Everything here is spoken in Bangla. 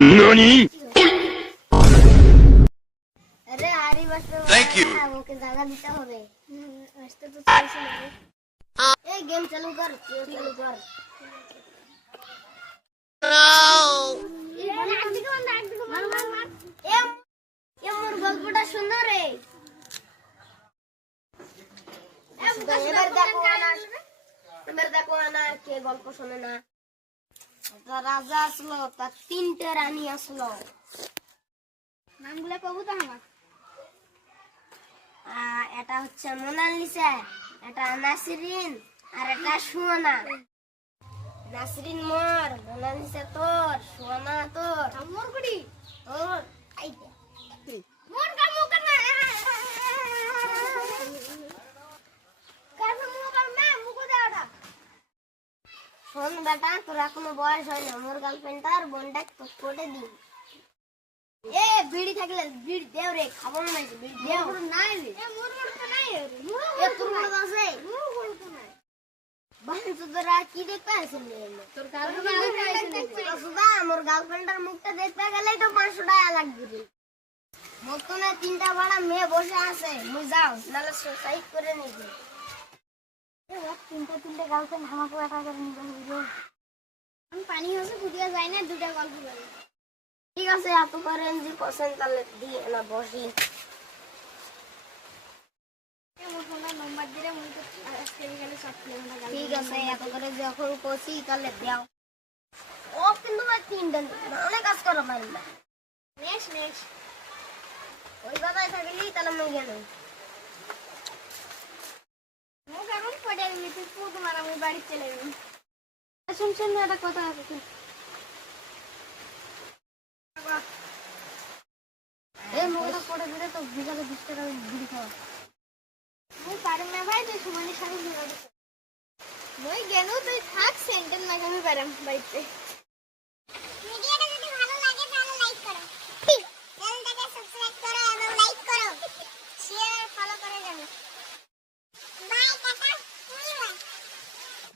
NANI? अरे आरी बस Thank you. ओके ज्यादा दिता होवे আসতে তো চাইছি না এই গেম চালু কর চালু কর এই বন্ধ একদিকে মার মার মার এ মোর গল্পটা শুনো রে এবার দেখো না কে গল্প শোনে না একটা রাজা আসলো তার 3টে রানী আসলো নামগুলো কবু তো আমার এটা হচ্ছে মোনালিসা এটা নাসরিন আর এটা সুহানা নাসরিন মোর মোনালিসা তোর সুহানা তোর মোর গুড়ি তোর আইতে মোর কাম মুখ না কাছে মুখ আর মে মুখ দাওড়া শোন বেটা তোর এখনো বয়স হয় না মোর গার্লফ্রেন্ডটার বন্ডাক তো কোটে দিন এ বিড়ি থাকলে বিড়ি দেও রে খাবো না বিড়ি দেও নাই রে এ মোর তো নাই রে এ তোর মনে আছে মোর তো নাই বাহির তো তোরা কি দেখতে আসলে তোর গার্লফ্রেন্ড সুদা মোর গার্লফ্রেন্ডের মুখটা দেখতে গেলেই তো 500 টাকা লাগবে রে মোর তো না 3টা বড় মেয়ে বসে আছে মুই যাও নালে সুসাইড করে নিবি এ ওর 3টে গার্লফ্রেন্ড আমাকে এটা করে নিবে রে আমি পানি হচ্ছে কুদিয়া যায় না দুটা গল্প লাগে ঠিক আছে এত করেন জি পছন্দ তাহলে দিয়ে না বসি নম্বর দিলে ঠিক আছে এত করে যখন কষি তাহলে দেও ও কিন্তু 3টা অনেক কাজ করো পারি না নেক্সট ওই কথাই থাকলি তাহলে আমি গেল মুখ এখন পড়ে গেলি তুই তোমার আমি বাড়ি চলে গেলাম শুনছেন না একটা কথা আছে এই মোটা পড়ে দিলে তো বিকালে 20 টাকা বিড়ি খাওয়া মই পারম না ভাই তুই সুমানের সাথে বিড়ি মই গেল তুই থাক সেন্টার না আমি পারম বাড়িতে